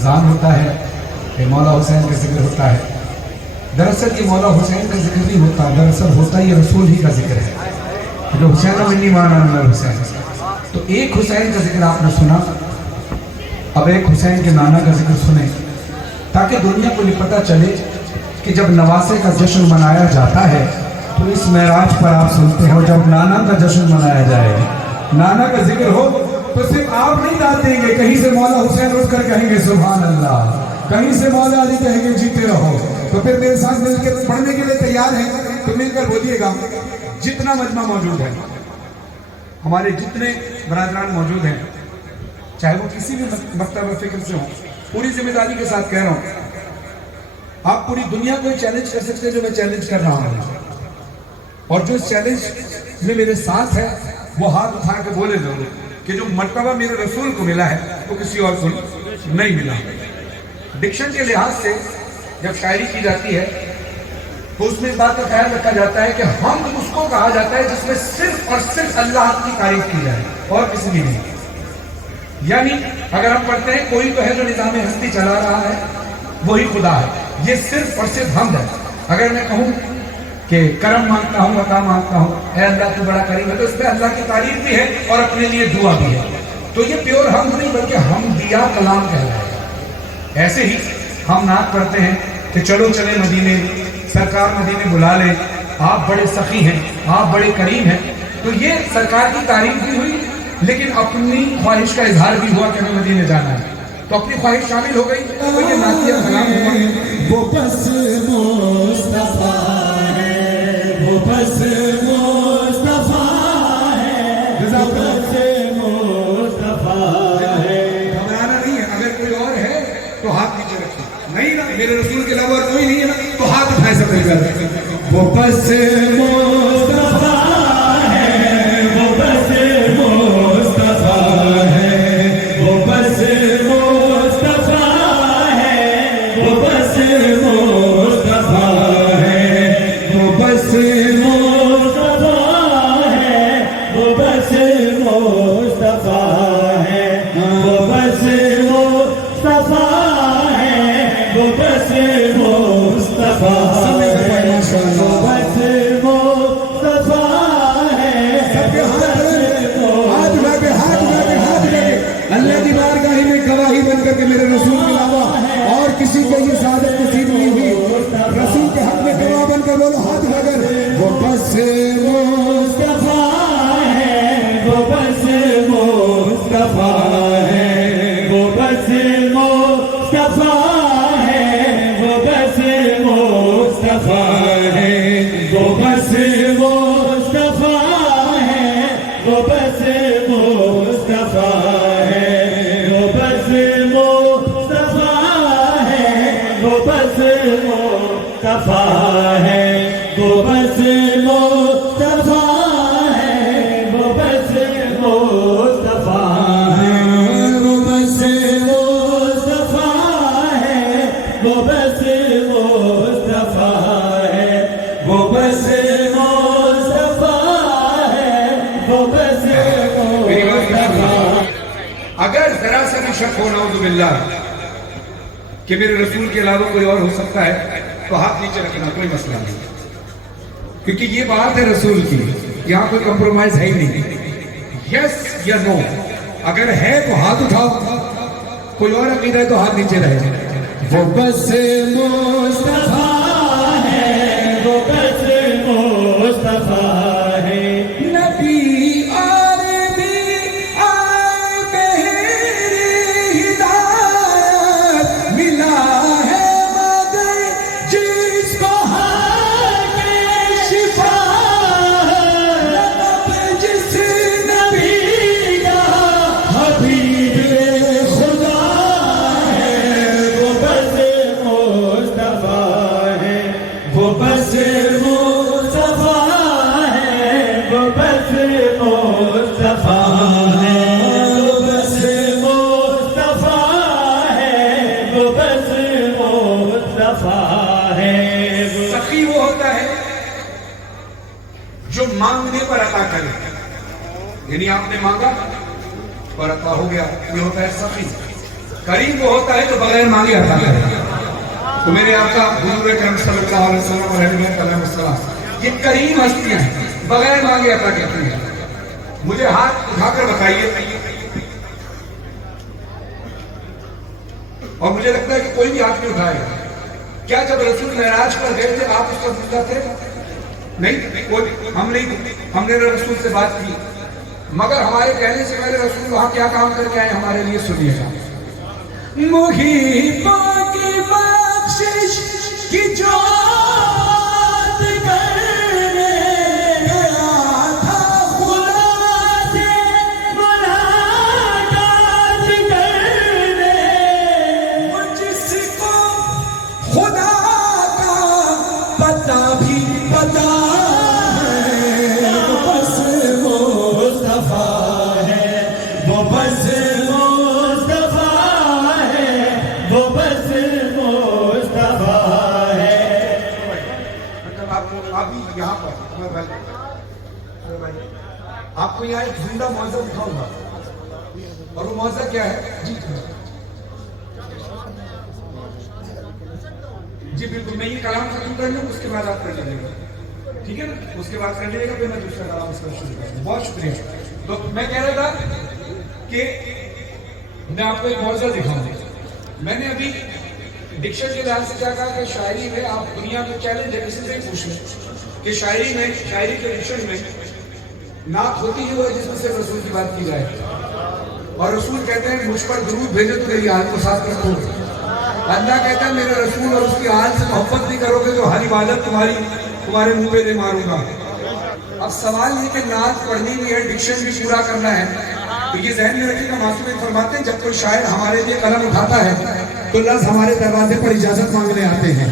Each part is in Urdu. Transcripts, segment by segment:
رمضان ہوتا ہے کہ مولا حسین کا ذکر ہوتا ہے. دراصل یہ مولا حسین کا ذکر نہیں ہوتا، دراصل ہوتا یہ رسول ہی کا ذکر ہے. جو حسین منی مانا حسین، تو ایک حسین کا ذکر آپ نے سنا، اب ایک حسین کے نانا کا ذکر سنیں تاکہ دنیا کو یہ پتہ چلے کہ جب نواسے کا جشن منایا جاتا ہے تو اس معراج پر آپ سنتے ہو جب نانا کا جشن منایا جائے، نانا کا ذکر ہو تو صرف آپ نہیں داد دیں گے، کہیں سے مولا حسین اٹھ کر کہیں گے سبحان اللہ، کہیں سے مولا علی کہیں گے جیتے رہو. تو پھر میرے ساتھ مل کے پڑھنے کے لیے تیار ہیں تو مل کر بولیے گا. جتنا مجمع موجود ہے، ہمارے جتنے برادران موجود ہیں، چاہے وہ کسی بھی مکتب فکر سے ہوں، پوری ذمہ داری کے ساتھ کہہ رہا ہوں، آپ پوری دنیا کو چیلنج کر سکتے ہیں جو میں چیلنج کر رہا ہوں، اور جو اس چیلنج میں میرے ساتھ ہے وہ ہاتھ اٹھا کے بولے ضرور کہ جو مرتبہ میرے رسول کو ملا ہے وہ کسی اور کو نہیں ملا. ڈکشن کے لحاظ سے جب شاعری کی جاتی ہے تو اس میں اس بات کا خیال رکھا جاتا ہے کہ ہم اس کو کہا جاتا ہے جس میں صرف اور صرف اللہ کی تعریف کی جائے اور کسی بھی نہیں. یعنی اگر ہم پڑھتے ہیں کوئی تو ہے جو نظام ہستی چلا رہا ہے وہی خدا ہے، یہ صرف اور صرف حمد ہے. اگر میں کہوں کہ کرم مانگتا ہوں، عطا مانگتا ہوں، اے اللہ تو بڑا کریم ہے، تو اس میں اللہ کی تعریف بھی ہے اور اپنے لیے دعا بھی ہے. تو یہ پیور حمد نہیں بلکہ حمدیہ کلام کہلاتا ہے. ایسے ہی ہم نعت پڑھتے ہیں کہ چلو چلے مدینے، سرکار مدینے بلا لے، آپ بڑے سخی ہیں، آپ بڑے کریم ہیں. تو یہ سرکار کی تعریف بھی ہوئی لیکن اپنی خواہش کا اظہار بھی ہوا کہ ہمیں مدینے جانا ہے، تو اپنی خواہش شامل ہو گئی. تو یہ نعتیہ کلام ہوا. وہ بس مصطفیٰ ہے، وہ بس مصطفیٰ ہے، وہ بس مصطفیٰ ہے. گھبرانا نہیں ہے، اگر کوئی اور ہے تو ہاتھ نیچے رکھیں. نہیں نا، میرے رسول کے علاوہ کوئی نہیں ہے نا تو ہاتھ اٹھائے سب مل کر. وہ بس مصطفیٰ ہے، وہ بس مصطفیٰ ہے، وہ بس مصطفیٰ ہے، وہ بس مصطفیٰ ہے، وہ بس مصطفیٰ ہے، وہ بس مصطفیٰ ہے، وہ بس مصطفیٰ ہے، وہ بس مصطفیٰ ہے، وہ بس مصطفیٰ ہے. سب کے ہاتھ اٹھا کے اللہ کی بارگاہ میں گواہی بن کر کے میرے رسول کے علاوہ اور کسی کو یہ سعادت نصیب نہیں ہوئی. رسول کے حق میں گواہ بن کر بولو ہاتھ اٹھا کر. وہ بس مصطفیٰ ہے، وہ بس مصطفیٰ ہے، وہ بس مصطفیٰ ہے، وہ بس مصطفیٰ ہے، وہ بس مصطفیٰ ہے، وہ بس مصطفیٰ ہے، وہ بس مصطفیٰ ہے، وہ بس مصطفیٰ ہے، وہ بس مصطفیٰ ہے، وہ بس مصطفیٰ ہے، وہ بس مصطفیٰ ہے، وہ بس مصطفیٰ ہے، وہ بس مصطفیٰ ہے، وہ بس مصطفیٰ. اگر ذرا سا بھی شک ہو نعوذ باللہ کہ میرے رسول کے علاوہ کوئی اور ہو سکتا ہے تو ہاتھ نیچے رکھنا، کوئی مسئلہ نہیں، کیونکہ یہ بات ہے رسول کی، یہاں کوئی کمپرومائز ہے ہی نہیں. یس یا نو، اگر ہے تو ہاتھ اٹھاؤ، کوئی اور عقیدہ ہے تو ہاتھ نیچے رہے. وہ بس مصطفیٰ ہے، وہ بس مصطفیٰ ہے. نبی اور بھی آئے بہر ہدایت ملا ہے مگر جس کو شفا جس نبی کا حبیب خدا ہے، وہ بس مصطفیٰ ہے، وہ بس مصطفیٰ ہے، وہ بس مصطفیٰ ہے، وہ بس مصطفیٰ ہے، وہ بس مصطفیٰ ہے. سخی وہ ہوتا ہے جو مانگنے پر عطا کرے، یعنی آپ نے مانگا اور عطا ہو گیا، یہ ہوتا ہے سخی. کریم وہ ہوتا ہے جو بغیر مانگے عطا کرے. تو میرے آقا حضور اکرم صلی اللہ علیہ وسلم علیہ السلام یہ کریم ہستیاں ہیں، بغیر مانگے عطا کرتی ہیں. مجھے ہاتھ اٹھا کر بتائیے، اور مجھے لگتا ہے کہ کوئی بھی ہاتھ نہیں اٹھائے گا، کیا جب رسول معراج پر گئے تھے آپ اس پر زندہ تھے؟ نہیں، ہم نے رسول سے بات کی، مگر ہمارے کہنے سے پہلے رسول وہاں کیا کام کر کے آئے ہمارے لیے سنیے گا. محبوں کی بخشش کی جوت کرنے گیا تھا، خدا سے ملاقات کرنے، جس کو خدا کا پتہ بھی پتہ ہے، وہ بس مصطفیٰ ہے، وہ بس یہاں پر آپ کو یہاں ایک زندہ معجزہ دکھاؤں گا، اور وہ معجزہ کیا ہے؟ جی بالکل، میں یہ کلام ختم کر لوں، اس کے بعد آپ کر لیجیے گا، ٹھیک ہے نا؟ اس کے بعد کر لیجیے گا، پھر میں دوسرا کلام اس کا شروع کروں. بہت شکریہ. تو میں کہہ رہا تھا کہ میں آپ کو ایک معجزہ دکھاؤں گا. میں نے ابھی ڈکشن کے لحاظ سے کیا کہا کہ شاعری میں آپ دنیا میں چیلنج ہے، کسی سے ہی پوچھ لیں کہ شاعری کے ڈکشن میں نعت ہوتی ہے وہ جس میں سے رسول کی بات کی جائے، اور رسول کہتے ہیں مجھ پر درود بھیجو تو میری آل کو ساتھ رکھو. اللہ کہتا ہے میرے رسول اور اس کی آل سے محبت نہیں کرو گے تو ہر عبادت تمہارے منہ پہ دے ماروں گا. اب سوال یہ کہ نعت پڑھنی بھی ہے، ڈکشن بھی پورا کرنا ہے، تو یہ ذہن میں رکھے گا. معصوم فرماتے ہیں جب کوئی شاعر ہمارے لیے قلم اٹھاتا ہے تو لفظ ہمارے دروازے پر اجازت مانگنے آتے ہیں.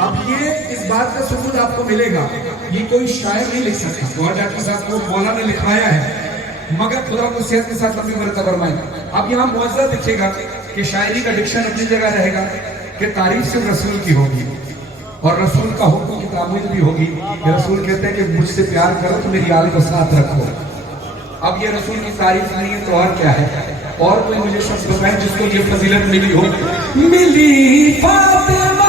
اب یہ اس بات کا ثبوت آپ کو ملے گا، یہ کوئی شاعر نہیں لکھ سکتا. گوھر ڈاکٹر صاحب کو مولانا نے لکھوایا ہے، مگر خدا کو صحت کے ساتھ لمبی مرتبہ فرمائے. اب یہاں معجزہ دکھے گا کہ شاعری کا ڈکشن اپنی جگہ رہے گا کہ تعریف صرف رسول کی ہوگی، اور رسول کا حکم کی تعمیل بھی ہوگی کہ رسول کہتے ہیں کہ مجھ سے پیار کرو تو میری آل کو ساتھ رکھو. اب یہ رسول کی تعریف نہیں ہے تو اور کیا ہے؟ اور کوئی مجھے شخص بتائیں جس کو یہ فضیلت ملی ہو. ملی فاطمہ